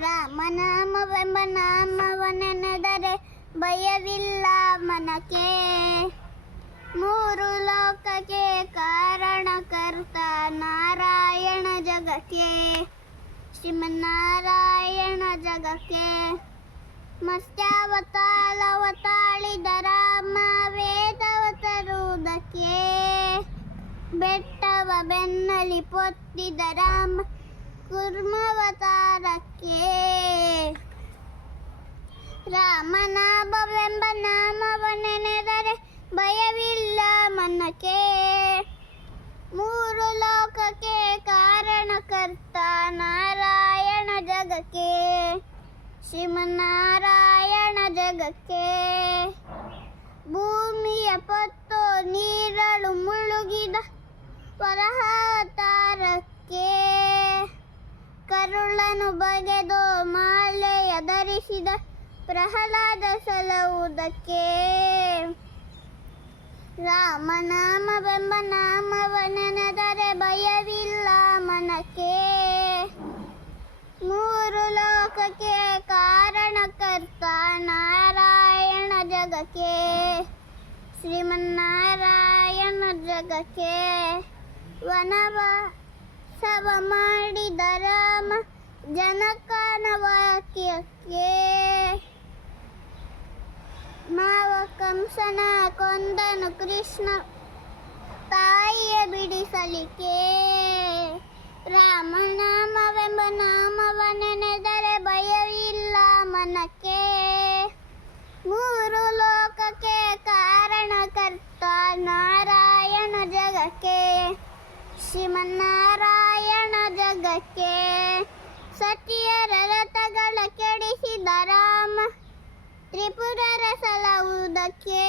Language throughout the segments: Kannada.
ರಾಮನಾಮವೆಂಬ ನಾಮವನೆನೆದರೆ ಭಯವಿಲ್ಲ ಮನಕ್ಕೆ. ಮೂರು ಲೋಕಕ್ಕೆ ಕಾರಣಕರ್ತ ನಾರಾಯಣ ಜಗಕ್ಕೆ. ಶ್ರೀಮನ್ನಾರಾಯಣ ಜಗಕ್ಕೆ. ಮತ್ಸ್ಯಾವತಾರವ ತಾಳಿದ ರಾಮ ವೇದವ ತರುವುದಕ್ಕೆ. ಬೆಟ್ಟವ ಬೆನ್ನಲಿ ಪೊತ್ತಿದ ರಾಮ ಕೂರ್ಮಾವತಾರಕ್ಕೆ. ರಾಮನಾಮವೆಂಬ ನಾಮವನೆನೆದರೆ ಭಯವಿಲ್ಲ ಮನಕ್ಕೆ. ಮೂರು ಲೋಕಕ್ಕೆ ಕಾರಣಕರ್ತ ನಾರಾಯಣ ಜಗಕ್ಕೆ. ಶ್ರೀಮನ್ನಾರಾಯಣ ಜಗಕ್ಕೆ. ಭೂಮಿಯ ಪೊತ್ತು ನೀರಳು ಮುಳುಗಿದ ವರಹಾವತಾರಕ್ಕೆ. ಕರುಳನು ಬಗೆದು ಮಾಲೆಯ ಧರಿಸಿದ ಪ್ರಹ್ಲಾದ ಸಲಹುವುದಕ್ಕೆ. ರಾಮನಾಮವೆಂಬ ನಾಮವನೆನೆದರೆ ಭಯವಿಲ್ಲ ಮನಕ್ಕೆ. ಮೂರು ಲೋಕಕ್ಕೆ ಕಾರಣಕರ್ತ ನಾರಾಯಣ ಜಗಕ್ಕೆ. ಶ್ರೀಮನ್ನಾರಾಯಣ ಜಗಕ್ಕೆ. ವನವಾಸವ ಮಾಡಿದ ರಾಮ ಜನಕನ ವಾಕ್ಯಕ್ಕೆ. ಮಾವ ಕಂಸನ ಕೊಂದನು ಕೃಷ್ಣ ತಾಯಿಯ ಬಿಡಿಸಲಿಕ್ಕೆ. ರಾಮನಾಮವೆಂಬ ನಾಮವನೆನೆದರೆ ಭಯವಿಲ್ಲ ಮನಕ್ಕೆ. ಮೂರು ಲೋಕಕ್ಕೆ ಕಾರಣಕರ್ತ ನಾರಾಯಣ ಜಗಕ್ಕೆ. ಶ್ರೀಮನ್ನಾರಾಯಣ ಜಗಕ್ಕೆ. ಸತಿಯರ ರಥಗಳ ಕೆಡಿಸಿದ ರಾಮ ತ್ರಿಪುರರ ಸಲಹುವುದಕ್ಕೆ.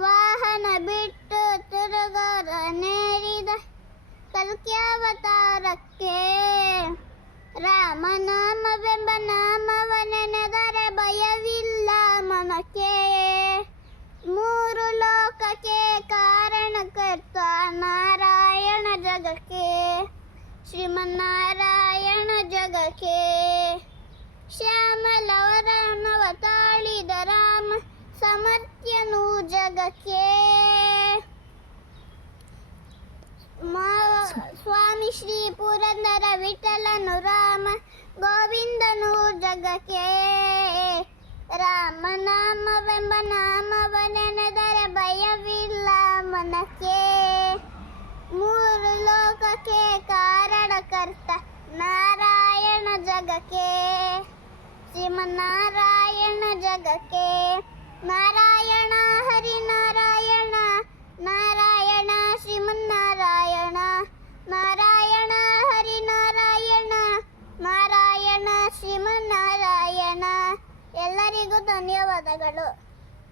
ವಾಹನ ಬಿಟ್ಟು ತಿರುಗನೇರಿದ ಕಲ್ಕ್ಯಾವತಾರಕ್ಕೆ. ರಾಮನಾಮವೆಂಬ ನಾಮವನೆನೆದರೆ ಭಯವಿಲ್ಲ ಮನಕ್ಕೆ. ಮೂರು ಲೋಕಕ್ಕೆ ಕಾರಣಕರ್ತ ನಾರಾಯಣ ಜಗಕ್ಕೆ. ಶ್ರೀಮನ್ನಾರಾಯಣ ಜಗಕ್ಕೆ. ಶ್ಯಾಮಲವರನವ ತಾಳಿದ ರಾಮ ಸಮರ್ಥ್ಯನು ಜಗಕ್ಕೆ. ಸ್ವಾಮಿ ಶ್ರೀ ಪುರಂದರ ವಿಠಲನು ರಾಮ ಗೋವಿಂದನು ಜಗಕ್ಕೆ. ರಾಮನಾಮವೆಂಬ ನಾಮವನೆನೆದರೆ ಭಯವಿಲ್ಲ ಮನಕ್ಕೆ. ಮೂರು ಲೋಕಕ್ಕೆ ಕಾರಣಕರ್ತ ನಾರಾಯಣ ಜಗಕ್ಕೆ. ಶ್ರೀಮನ್ನಾರಾಯಣ ಜಗಕ್ಕೆ. ನಾರಾಯಣ ಹರಿನಾರಾಯಣ ನಾರಾಯಣ ಶ್ರೀಮನ್ನಾರಾಯಣ. ನಾರಾಯಣ ಹರಿನಾರಾಯಣ ನಾರಾಯಣ ಶ್ರೀಮನ್ನಾರಾಯಣ. ಎಲ್ಲರಿಗೂ ಧನ್ಯವಾದಗಳು.